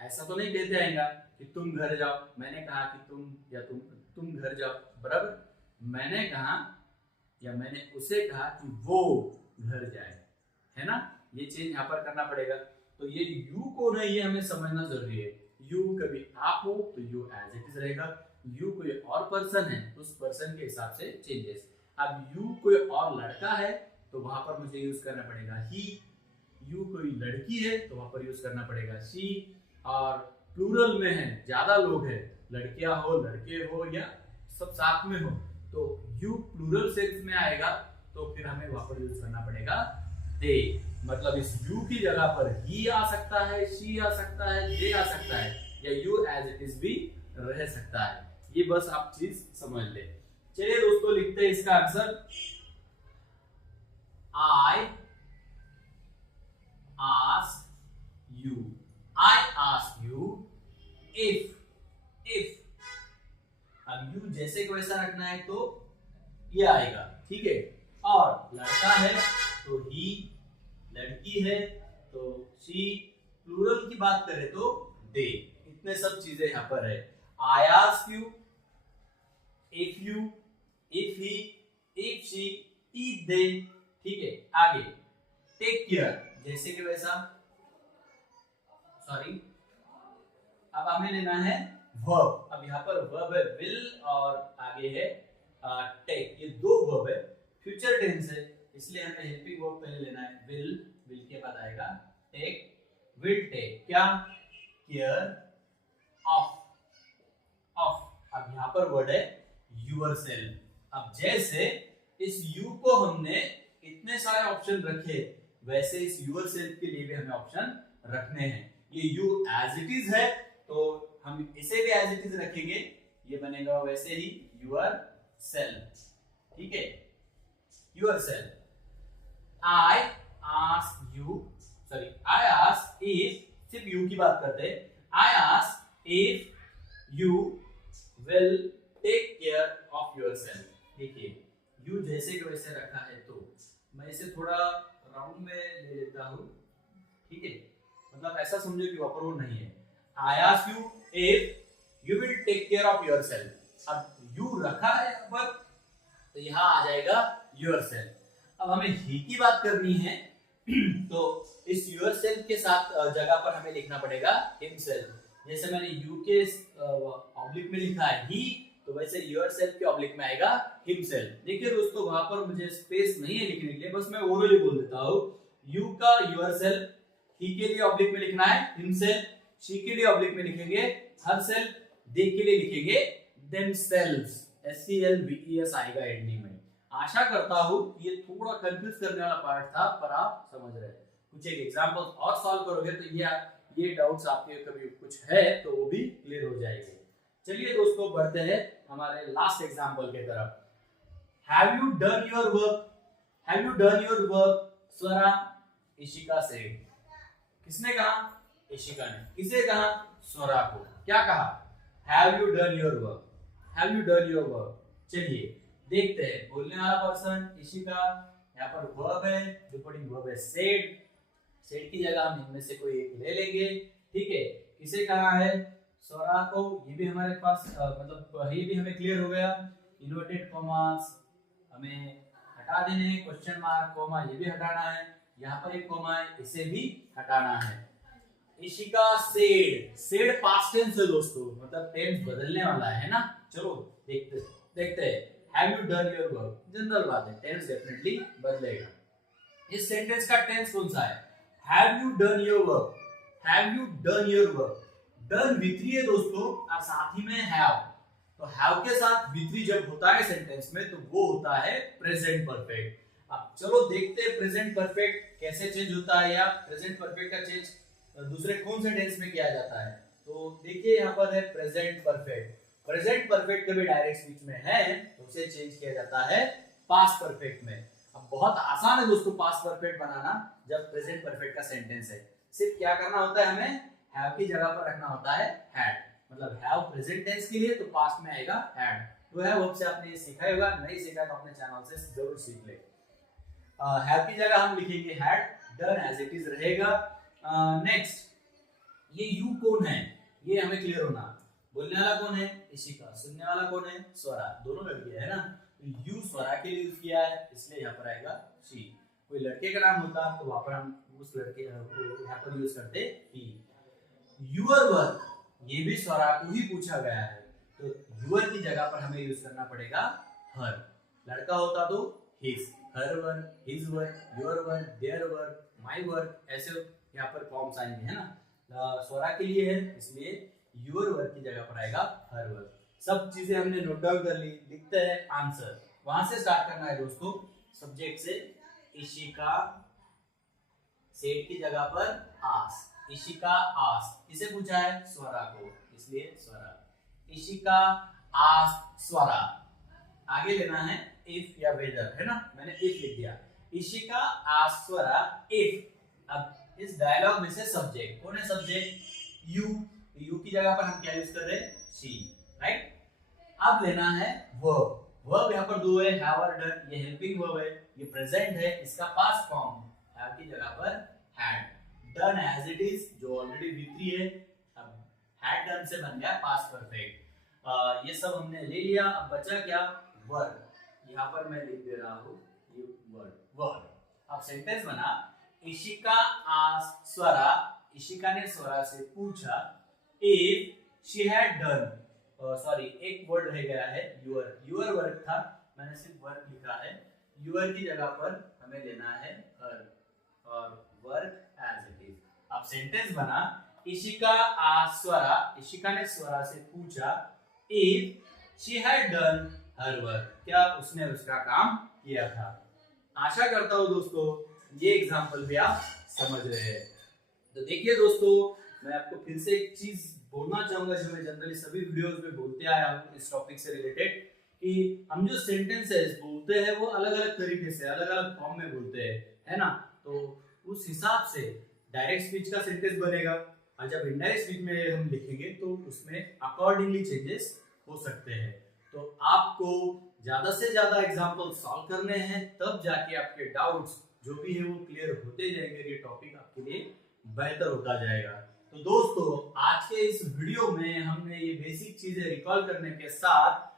ऐसा तो नहीं कहते आएगा कि तुम घर जाओ, मैंने कहा कि तुम घर जाओ, बराबर। मैंने कहा या मैंने उसे कहा कि वो घर जाए, है ना। ये चेंज यहाँ पर करना पड़ेगा। तो ये यू कौन है, ये हमें समझना जरूरी है। यू कभी आप हो तो यू एज इट इज रहेगा, यू कोई और पर्सन है तो उस पर्सन के हिसाब से चेंजेस। अब यू कोई और लड़का है तो वहां पर मुझे यूज करना पड़ेगा ही। यू कोई लड़की है तो वहां पर यूज करना पड़ेगा शी। और प्लूरल में है, ज्यादा लोग हैं, लड़कियां हो लड़के हो या सब साथ में हो, तो यू प्लूरल सेंस में आएगा, तो फिर हमें वहां पर यूज करना पड़ेगा दे। मतलब इस यू की जगह पर ही आ सकता है, शी आ सकता है, दे आ सकता है, या यू एज इट इज भी रह सकता है। ये बस आप चीज समझ ले। चलिए दोस्तों, लिखते हैं इसका answer. I ask you, I ask you if अब यू जैसे को वैसा रखना है तो ये आएगा, ठीक है। और लड़का है तो ही, लड़की है तो शी, प्लूरल की बात करें तो दे। इतने सब चीजें यहाँ पर है। I ask you, if you, if he, if she, if they, ठीक है। आगे टेक केयर, जैसे कि वैसा, सॉरी, अब हमें लेना है वर्ब। अब यहाँ पर वर्ब है विल और आगे है टेक, ये दो वर्ब है, फ्यूचर टेंस है, इसलिए हमें हेल्पिंग वर्ब पहले लेना है। विल के बाद आएगा टेक, विल टेक क्या? Care of. अब यहाँ पर वर्ड है योरसेल्फ। अब जैसे इस यू को हमने इतने सारे ऑप्शन रखे, वैसे इस योरसेल्फ के लिए भी हमें ऑप्शन रखने हैं। ये यू एज इट इज है तो हम इसे भी एज इट इज रखेंगे, ये बनेगा वैसे ही योरसेल्फ, ठीक है। Yourself. I ask you, sorry, I ask if, सिर्फ यू की बात करते हैं। I ask if you will take care of yourself. देखिए, यू जैसे के वैसे रखा है, तो मैं इसे थोड़ा राउंड में ले लेता हूं, ठीक है। मतलब ऐसा समझो कि वहां पर वो नहीं है। I ask you if you will take care of yourself. अब यू रखा है यहाँ पर, तो यहाँ आ जाएगा योरसेल्फ। अब हमें ही की बात करनी है, तो इस योरसेल्फ के साथ जगह पर हमें लिखना पड़ेगा हिमसेल्फ। जैसे मैंने यू के ऑब्लिक में लिखा है ही, तो तो वैसे योरसेल्फ के ऑब्लिक में आएगा हिमसेल्फ। देखिए दोस्तों वहां पर मुझे स्पेस नहीं है लिखने के लिए, बस मैं ओरली बोल देता हूं। यू का योरसेल्फ, ही के लिए ऑब्लिक में लिखना है हिमसेल्फ, शी के लिए ऑब्लिक में लिखेंगे हरसेल्फ, दे के लिए लिखेंगे देमसेल्व्स, SELVES आएगा एंडिंग में। आशा करता हूं ये थोड़ा कंफ्यूज करने वाला पार्ट था, पर आप समझ रहे हैं। कुछ एक एग्जांपल्स और सॉल्व करोगे तो ये डाउट्स आपके कभी कुछ है तो वो भी क्लियर हो जाएंगे। चलिए दोस्तों बढ़ते हैं हमारे लास्ट एग्जांपल के तरफ। Have you done your work, have you done your work Swara, Ishika से। किसने कहा? इशिका ने। किसे कहा? स्वरा को। क्या कहा? Have you done your work, have you done your work. चलिए देखते हैं। बोलने वाला पर्सन इशिका, यहाँ पर वर्ब है, रिपोर्टिंग वर्ब है सेड। सेड की जगह हम इनमें से कोई एक ले लेंगे, ठीक है। किसे कहा है? स्वरा को। ये भी हमारे पास मतलब ये भी हमें क्लियर हो गया। इन्वर्टेड कॉमास हमें हटा देने हैं, क्वेश्चन मार्क कॉमा ये भी हटाना है, यहाँ पर एक कॉमा है इसे भी हटाना है। Ishika said, said past tense है दोस्तों, मतलब टेंस बदलने वाला है ना। चलो देखते हैं। Have you done your work, general बात है, टेंस डेफिनेटली बदलेगा। इस सेंटेंस का टेंस कौन सा है? Have you done your work, have you done your work. Done V3 है दोस्तों और साथ ही में हैव, तो हैव के साथ V3 जब होता है सेंटेंस में तो वो होता है प्रेजेंट परफेक्ट। अब चलो देखते हैं प्रेजेंट परफेक्ट कैसे चेंज होता है, या प्रेजेंट परफेक्ट का चेंज दूसरे कौन से टेंस में किया जाता है। तो देखिए यहाँ पर है प्रेजेंट परफेक्ट। प्रेजेंट परफेक्ट कभी डायरेक्ट स्पीच में है तो उसे चेंज किया जाता है पास्ट परफेक्ट में। अब बहुत आसान है दोस्तों पास्ट परफेक्ट बनाना जब प्रेजेंट परफेक्ट का सेंटेंस है। सिर्फ क्या करना होता है, हमें हैव की जगह पर रखना होता है हैड। मतलब हैव प्रेजेंट टेंस के लिए तो पास्ट में आएगा हैड। तो है वर्ब से आपने ये सीखा होगा, नहीं सीखा तो अपने चैनल से जरूर सीख ले। हैव की जगह हम लिखेंगे had, done as it is रहेगा। नेक्स्ट, ये यू कौन है ये हमें क्लियर होना। बोलने वाला कौन है? इशिका। सुनने वाला कौन है? स्वरा। दोनों लड़कियां है ना, तो यू स्वरा के लिए यूज किया है इसलिए यहाँ पर आएगा शी। कोई लड़के का नाम होता तो वहां पर हम उस लड़के यहाँ पर यूज करते ही। यूर वर्क, ये भी स्वरा को ही पूछा गया है तो यूर की जगह पर हमें यूज करना पड़ेगा हर। लड़का होता तो his, her work, his work, your work, their work, my work, ऐसे यहाँ पर फॉर्म्स आएंगे है ना। स्वरा के लिए है इसलिए योर वर्क की जगह पर आएगा हर वर्क। सब चीजें हमने नोट डाउन कर ली। लिखते हैं आंसर। वहां से स्टार्ट करना है दोस्तों, सब्जेक्ट से। इशिका सेड की जगह पर आस, इशिका आस। किसे पूछा है? स्वरा को, इसलिए स्वरा। इशिका आस स्वरा। आगे लेना है इफ या वेदर है ना, मैंने इफ लिख दिया। इशिका आस स्वरा इफ। अब इस डायलॉग में से सब्जेक्ट कौन है? सब्जेक्ट यू, यू की जगह पर हम क्या यूज कर रहे हैं? She, right. अब लेना है वर्ब। वर्ब यहाँ पर दो है, हैव और डन। ये हेल्पिंग वर्ब है, ये प्रेजेंट है, इसका पास्ट फॉर्म हैव की जगह पर had. Done as it is जो ऑलरेडी V3 है, अब हैड डन से बन गया पास्ट परफेक्ट। ये सब हमने ले लिया। अब बचा क्या? वर्ब। यहाँ पर मैं लिख दे रहा हूँ ये वर्ड, वर्ब। अब सेंटेंस बना, इशिका आस्क्ड स्वरा, इशिका ने स्वरा से पूछा, if she had done, sorry एक वर्ड रह गया है यूर, यूर वर्क था, मैंने सिर्फ वर्क लिखा है। यूर की जगह पर हमें लेना है हर और वर्क एज इट इज। अब सेंटेंस बना, इशिका आस्क्ड स्वरा, इशिका ने स्वरा से पूछा, if she had done her work, क्या उसने उसका काम किया था। आशा करता हूं दोस्तों ये एग्जांपल भी आप समझ रहे हैं। तो देखिए दोस्तों, मैं आपको फिर से एक चीज बोलना चाहूंगा जो मैं जनरली सभी वीडियोस में बोलते आया हूं इस टॉपिक से रिलेटेड, कि हम जो सेंटेंसेस बोलते हैं वो अलग अलग तरीके से अलग अलग फॉर्म में बोलते हैं, है ना। तो उस हिसाब से डायरेक्ट स्पीच का सेंटेंस बनेगा और जब इनडायरेक्ट स्पीच में हम लिखेंगे तो उसमें अकॉर्डिंगली चेंजेस हो सकते हैं। तो आपको ज्यादा से ज्यादा एग्जांपल सॉल्व करने हैं, तब जाके आपके डाउट्स जो भी है वो क्लियर होते जाएंगे, ये टॉपिक आपके लिए बेहतर होता जाएगा। तो दोस्तों आज के इस वीडियो में हमने ये बेसिक चीजें रिकॉल करने के साथ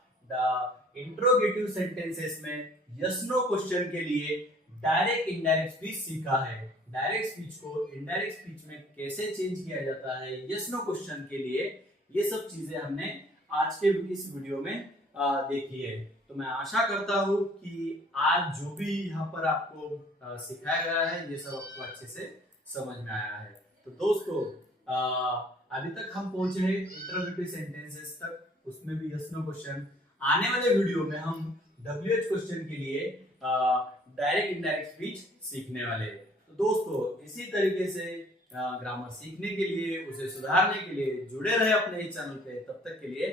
इंट्रोगेटिव सेंटेंसेस में यस नो क्वेश्चन के लिए डायरेक्ट इनडायरेक्ट स्पीच सीखा है। डायरेक्ट स्पीच को इनडायरेक्ट स्पीच में कैसे चेंज किया जाता है यस नो क्वेश्चन के लिए, ये सब चीजें हमने आज के इस वीडियो में देखी है। तो मैं आशा करता हूँ कि आज जो भी यहाँ पर आपको सिखाया गया है ये सब आपको अच्छे से समझ में आया है। तो दोस्तों अभी तक हम पहुंचे हैं इंटरोगेटिव सेंटेंसेस तक, उसमें भी यस नो क्वेश्चन। आने वाले वीडियो में हम WH क्वेश्चन के लिए डायरेक्ट इनडायरेक्ट स्पीच सीखने वाले हैं। तो दोस्तों इसी तरीके से ग्रामर सीखने के लिए, उसे सुधारने के लिए जुड़े रहे अपने इस चैनल पे। तब तक के लिए